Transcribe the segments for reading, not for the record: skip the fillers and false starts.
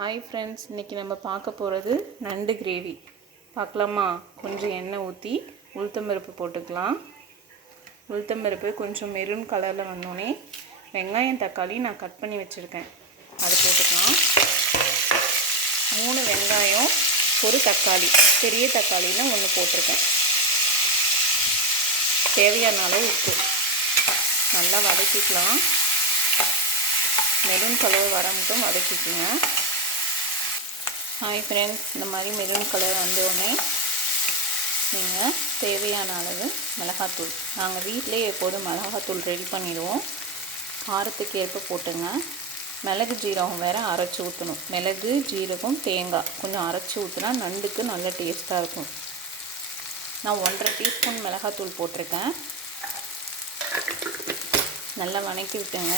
Hi friends, இன்றைக்கி நம்ம பார்க்க போகிறது நண்டு கிரேவி பார்க்கலாமா. கொஞ்சம் எண்ணெய் ஊற்றி உளுத்தம்பருப்பு போட்டுக்கலாம். உளுத்தம்பருப்பு கொஞ்சம் மெரூன் கலரில் வந்தோடனே வெங்காயம் தக்காளி நான் கட் பண்ணி வச்சுருக்கேன், அது போட்டுக்கலாம். 3 வெங்காயம், ஒரு தக்காளி, பெரிய தக்காளின்னு 1 போட்டிருக்கேன். தேவையான அளவு உப்பு, நல்லா வதக்கிக்கலாம். மெரூன் கலர் வர மட்டும் வதக்கிக்குங்க. ஹாய் ஃப்ரெண்ட்ஸ், இந்த மாதிரி மெரூன் கலர் வந்தோடனே நீங்கள் தேவையான அளவு மிளகாத்தூள், நாங்கள் வீட்டிலே எப்போதும் மிளகாத்தூள் ரெடி பண்ணிடுவோம். காரத்துக்கு ஏற்ப போட்டுங்க. மிளகு ஜீரகம் வேறு அரைச்சி ஊற்றணும். மிளகு ஜீரகம் தேங்காய் கொஞ்சம் அரைச்சி ஊற்றினா நண்டுக்கு நல்ல டேஸ்ட்டாக இருக்கும். நான் 1.5 டீஸ்பூன் மிளகாத்தூள் போட்டிருக்கேன். நல்லா வதக்கி விட்டுங்க.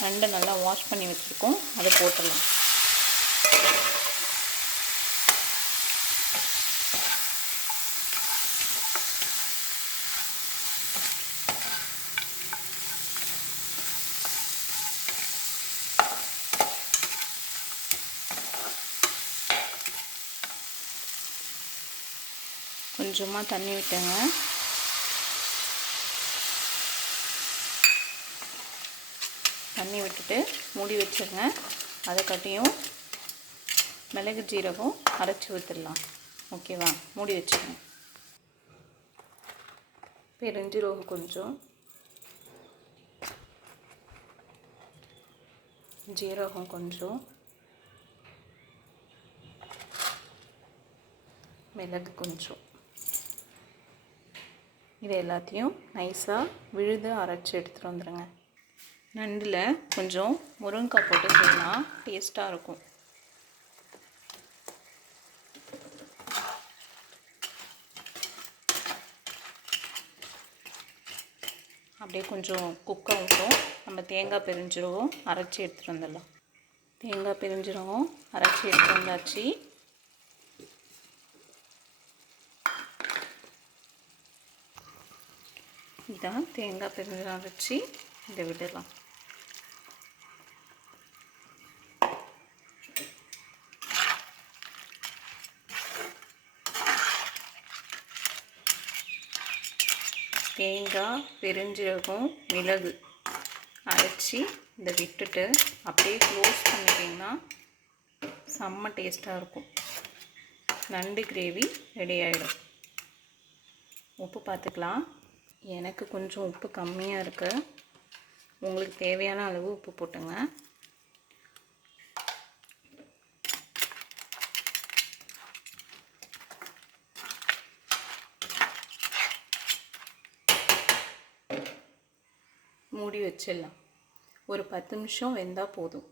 நண்டை நல்லா வாஷ் பண்ணி வச்சுருக்கோம், அதை போட்டுடலாம். கொஞ்சமாக தண்ணி விட்டுங்க. தண்ணி விட்டுட்டு மூடி வச்சுருங்க. அதை கட்டியும் மிளகு ஜீரகம் அரைச்சி ஊற்றிடலாம். ஓகேவா, மூடி வச்சுருங்க. பெருஞ்சீரகம் கொஞ்சம், ஜீரகம் கொஞ்சம், மிளகு கொஞ்சம், இது எல்லாத்தையும் நைஸாக விழுது அரைச்சி எடுத்துகிட்டு வந்துடுங்க. நண்டில் கொஞ்சம் முருங்கைக்காய் போட்டு செய்யலாம், டேஸ்ட்டாக இருக்கும். அப்படியே கொஞ்சம் குக் ஆகட்டும். நம்ம தேங்காய் பெருஞ்சீரகம் அரைச்சி எடுத்துகிட்டு வந்துடலாம். தேங்காய் பெருஞ்சீரகம் அரைச்சி எடுத்துகிட்டு வந்தாச்சு. இதான் தேங்காய் பெருஞ்சீரகம் அரைச்சி இதை விடலாம். தேங்காய் பெருஞ்சீரகம் மிளகு அரைச்சி இதை விட்டுட்டு அப்படியே க்ளோஸ் பண்ணிட்டிங்கன்னா செம்ம டேஸ்ட்டாக இருக்கும். நண்டு கிரேவி ரெடி ஆகிடும். உப்பு பார்த்துக்கலாம். எனக்கு கொஞ்சம் உப்பு கம்மியாக இருக்குது. உங்களுக்கு தேவையான அளவு உப்பு போட்டுங்க. மூடி வச்சிடலாம். ஒரு 10 நிமிஷம் வெந்தால் போதும்.